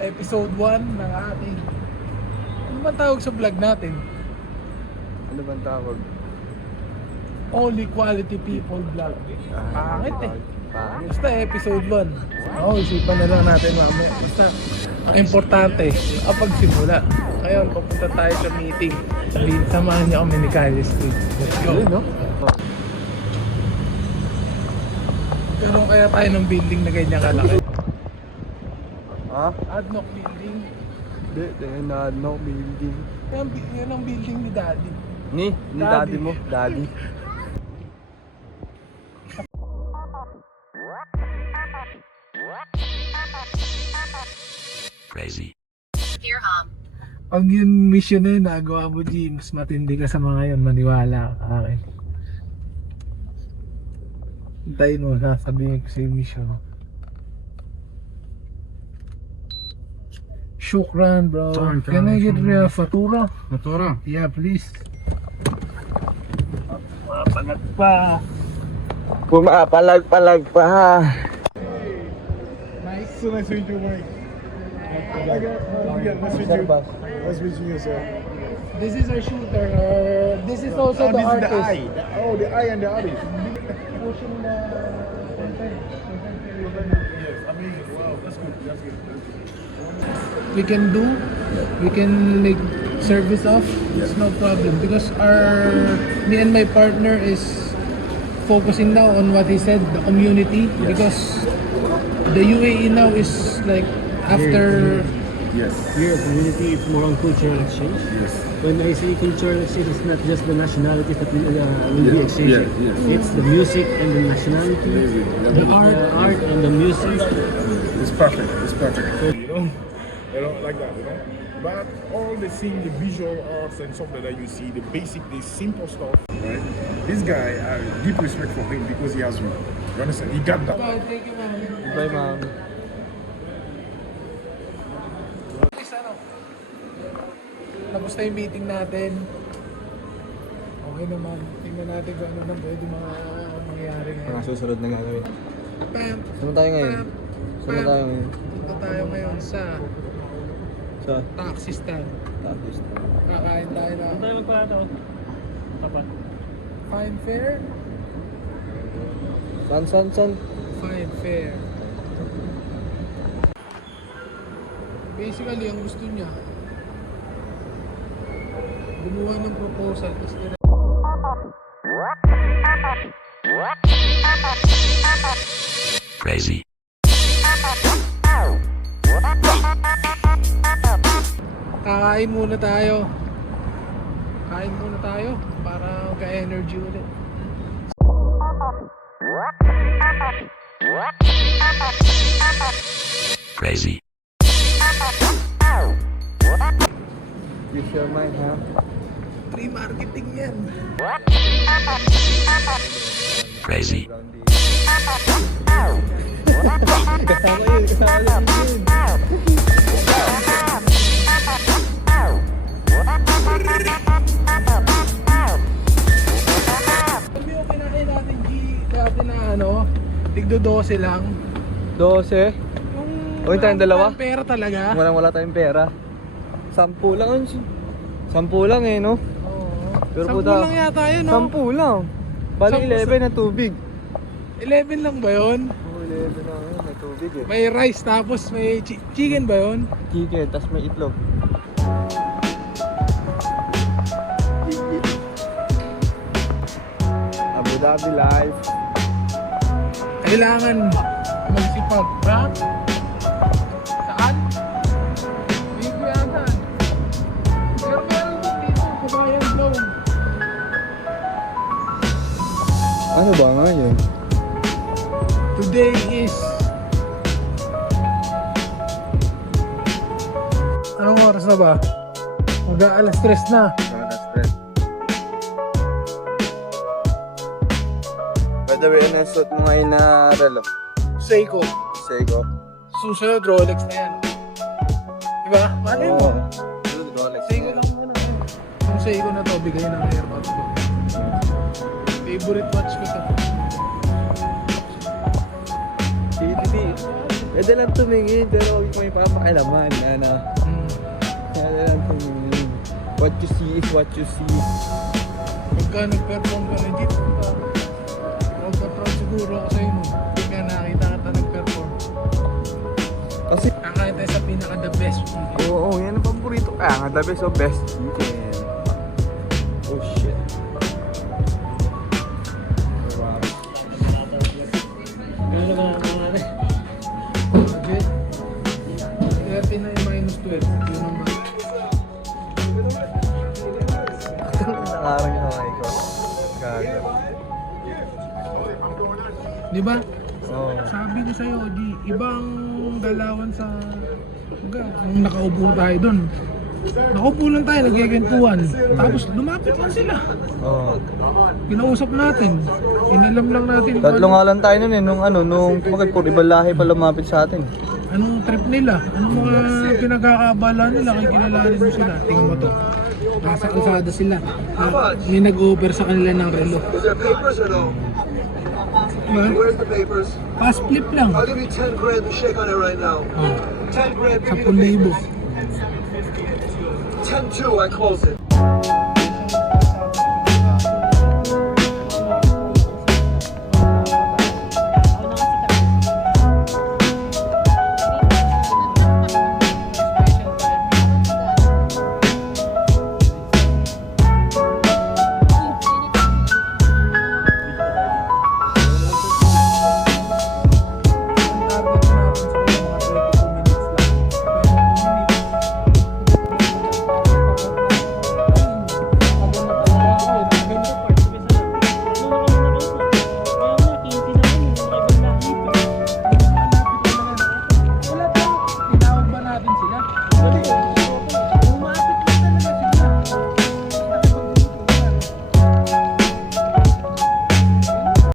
Episode 1 ng ating... Ano ba tawag sa vlog natin? Ano bang tawag? Only Quality People Vlog. Pangit eh. Pangit. Basta episode 1. Isipan na lang natin mamaya. Basta ang importante, kapagsimula. Ngayon, papunta tayo sa meeting. Sabihin, samahan niyo kami ni Calle Street. Let's go. Ayun, no? Pero kaya tayo ng building na ganyan kalaki. Ha? Adnoc building. Hindi, no building. Yan ang building ni Daddy. Ni daddy mo, daddy. Crazy. Dear Hom, Pag yung mission na yun, nagawa mo, G, mas matindi ka sa mga yun, maniwala ka akin. Hintayin mo, sasabihin ko sa yung mission. Shukran, bro. Can I get a fatura? Motora. Yeah, please. Mapalag pa. Pumapalag-palag pa. Nice. So nice to meet you, Mike. Nice to meet you. Nice meeting you, sir. This is our shooter. This is also the This is artist. the eye. The eye and the artist. Pushing the content. Yes, amazing. Wow, that's good. That's good. We can like service off. It's no problem because me and my partner is focusing now on what he said, the community, because the UAE now is like after Yes. Here, community is more on cultural exchange. Yes. When I say cultural exchange, it's not just the nationalities that will be exchanging. It's the music and the nationality, the art and the music. It's perfect. It's perfect. You know, like that, you know. But all the thing, the visual arts and stuff that you see, the basic, the simple stuff, right? This guy, I have deep respect for him because he has me. You understand? He got that. Thank you, ma'am. Bye, ma'am. Tapos na yung meeting natin. Okay naman. Tingnan natin kung ano nang pwede mangyari Mga ngayon. susunod na gagawin. Pam! Saan tayo ngayon? Saan tayo ngayon? Punta tayo ngayon sa Sa taxi stand. Tapos. Kakain tayo na Tayo magpalato. Tapat. fine fare. San? Fine fare. Basically, ang gusto niya, gumawa ng proposal. Crazy. Kakain muna tayo. Kain muna tayo para magka-energy ulit. Crazy. You share mine, ha? Free marketing yan. Crazy. Kasama yun. Sabi yung kinain natin, G, dati na ano, tigdo 12 lang. 12. Yung Huwag tayong dalawa? pera talaga. Wala tayong pera. 10 lang. 10 lang eh, no? Oo. Pero 10 puta, lang yata yun, no? 10 lang. Bali 10 11 na tubig. 11 lang ba yun? Oh, 11 lang yun, may tubig eh. May rice tapos may chicken ba yun? Chicken, tas may itlog. Abu Dhabi life. Kailangan magsipag, ha? Saan? Dito yata. Pero meron din dito, Kabayan Blow. Ano ba nga yun? Today is... Anong oras na ba? Mag-aalas 3 na. By the way, ano suot mo ngayon na relo? Seiko. Seiko. Susunod, Rolex na yan. Diba? Mali mo. Rolex. Seiko lang muna. Yung Seiko na to, bigay ng AirPods ko. Favorite watch ko to. Hindi. Pwede lang tumingin, pero huwag mo ipapakilaman. Ano? Pwede lang tumingin. What you see is what you see. Pagka nag-perform ka legit, proud siguro ako sa'yo nun. Pagka nakita ka nag-perform. Kasi, Kakain tayo sa pinaka-the best chicken. oo, yan ang paborito. Kaya nga, the best of best chicken. Oh shit. Wow. Ano ba ang Legit. Kaya pinay-minus 12. Yun ang ba? Nakarang yung kamay ko. Gago. Di ba? Oo. Sabi ko sa'yo, ibang galawan sa... Nung nakaupo tayo doon. Nakaupo lang tayo, nagkikentuhan. Tapos lumapit lang sila. Oo. Kinausap natin. Inalam lang natin kung Tatlo nga lang tayo nun eh, nung tumakit po, ibang lahi pa lumapit sa atin. anong trip nila. Anong mga pinagkakabala nila. Kaya kilalanin mo sila. Tingnan mo to. Nasa kalsada sila. May nag-offer sa kanila ng relo. Is there papers or no? Where's the papers? Pass flip lang. I'll give you 10 grand to shake on it right now. Oh, 10 grand, give me the 10,000. papers. 10-2, I close it.